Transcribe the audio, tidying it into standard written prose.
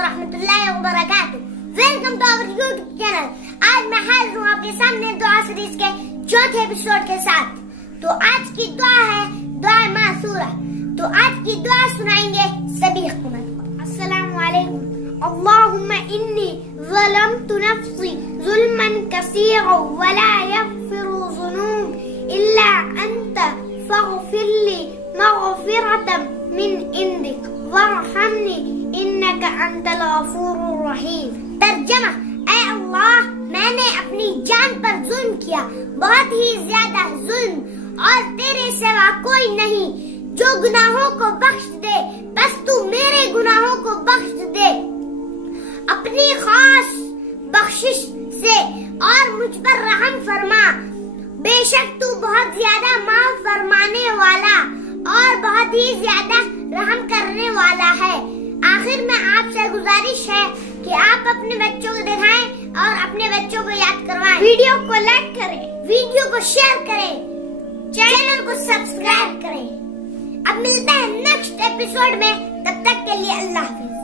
वरहमतुल्लाहि वबरकातुहू। Welcome to our YouTube channel. आज मैं हाजिर हूँ आपके सामने दुआ सीरीज के चौथे एपिसोड के साथ। तो आज की दुआ है दुआ मासूरा। तो आज की दुआ सुनाएंगे सभी हुकूमत। अस्सलामु अलैकुम। अल्लाहुम्मा इन्नी ज़लमतु नफ्सी ज़ुल्मन कसीरन वला यग़फिरु ज़ुनूब इल्ला अंता फ़ग़फ़िरली मग़फ़िरतम मिन इंदिक वरहमनी इन्नका अंतल गफूरुर रहीम। तर्जमा, ऐ अल्लाह, मैंने अपनी जान पर जुल्म किया, बहुत ही ज्यादा जुल्म, और तेरे सिवा कोई नहीं जो गुनाहों को बख्श दे, बस तू मेरे गुनाहों को बख्श दे अपनी खास बख्शिश से और मुझ पर रहम फरमा। बेशक तू बहुत ज्यादा माफ फरमाने वाला और बहुत ही ज्यादा रहम करने वाला है। आखिर में आपसे गुजारिश है कि आप अपने बच्चों को दिखाएं और अपने बच्चों को याद करवाएं। वीडियो को लाइक करें, वीडियो को शेयर करें, चैनल को सब्सक्राइब करें। अब मिलते हैं नेक्स्ट एपिसोड में, तब तक के लिए अल्लाह हाफिज।